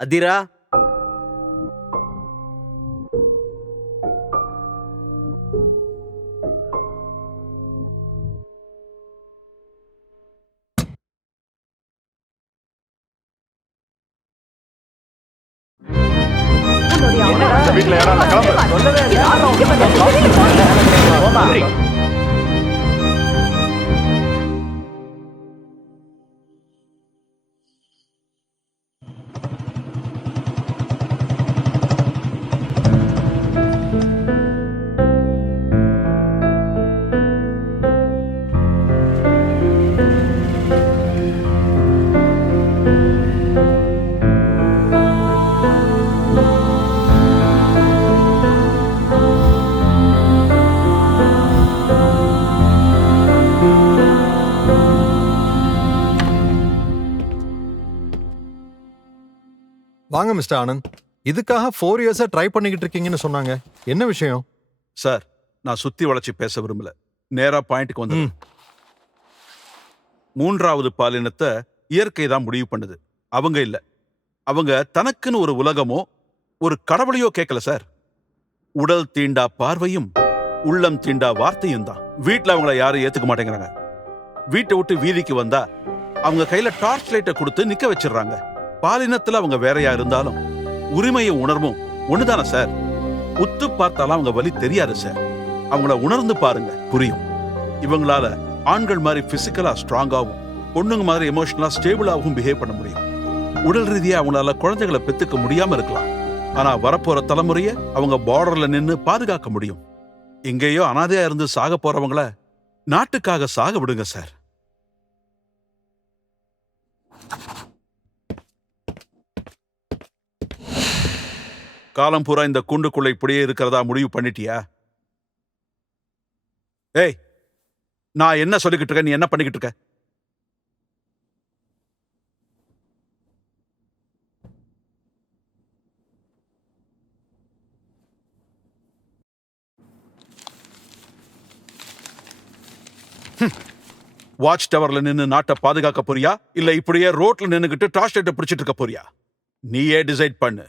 அதிரா, இந்த வீட்ல யாரா கிளம்பு. வாங்க மிஸ்டர் ஆனந்த். இதுக்காக 4 இயர்ஸா ட்ரை பண்ணிக்கிட்டு இருக்கீங்கன்னு சொன்னாங்க. என்ன விஷயம்? சார், நான் சுத்தி வளைச்சு பேச விரும்பல. நேரா பாயிண்ட்க்கு வந்து மூன்றாவது பாலினத்தை இயற்கை தான் முடிவு பண்ணுது. அவங்க இல்ல. அவங்க தனக்குன்னு ஒரு உலகமோ ஒரு கடவுளையோ கேட்கல சார். உடல் தீண்டா பார்வையும் உள்ளம் தீண்டா வார்த்தையும் தான். வீட்டுல அவங்கள யாரும் ஏத்துக்க மாட்டேங்கிறாங்க. வீட்டை விட்டு வீதிக்கு வந்தா அவங்க கையில டார்ச் லைட்டை கொடுத்து நிக்க வச்சிடுறாங்க. பாலினத்துல அவங்க வேறையா இருந்தாலும் உரிமையும் உணர்வும் ஒண்ணுதானே சார். உத்து பார்த்தாலும் அவங்க வலி தெரியாது சார். அவங்கள உணர்ந்து பாருங்க, புரியும். இவங்களால ஆண்கள் மாதிரி பிசிக்கலா ஸ்ட்ராங்காவும் பொண்ணுங்க மாதிரி எமோஷனலா ஸ்டேபிளாகவும் பிஹேவ் பண்ண முடியும். உடல் ரீதியா அவங்களால குழந்தைகளை பெத்துக்க முடியாம இருக்கலாம். ஆனா வரப்போற தலைமுறைய அவங்க பார்டர்ல நின்னு பாதுகாக்க முடியும். எங்கேயோ அனாதையா இருந்து சாக போறவங்கள நாட்டுக்காக சாக விடுங்க சார். காலம் பூரா இந்த கூண்டுக்குள்ள இப்படியே இருக்கிறதா முடிவு பண்ணிட்டியா? ஏய், நான் என்ன சொல்லிக்கிட்டு இருக்க, நீ என்ன பண்ணிக்கிட்டு இருக்க? வாட்ச் டவர்ல நின்னு நாட்டை பாதுகாக்க போறியா, இல்ல இப்படியே ரோட்ல நின்னுகிட்டு டார்ச் லைட்டை பிடிச்சிட்டு இருக்க போறியா? நீயே டிசைட் பண்ணு.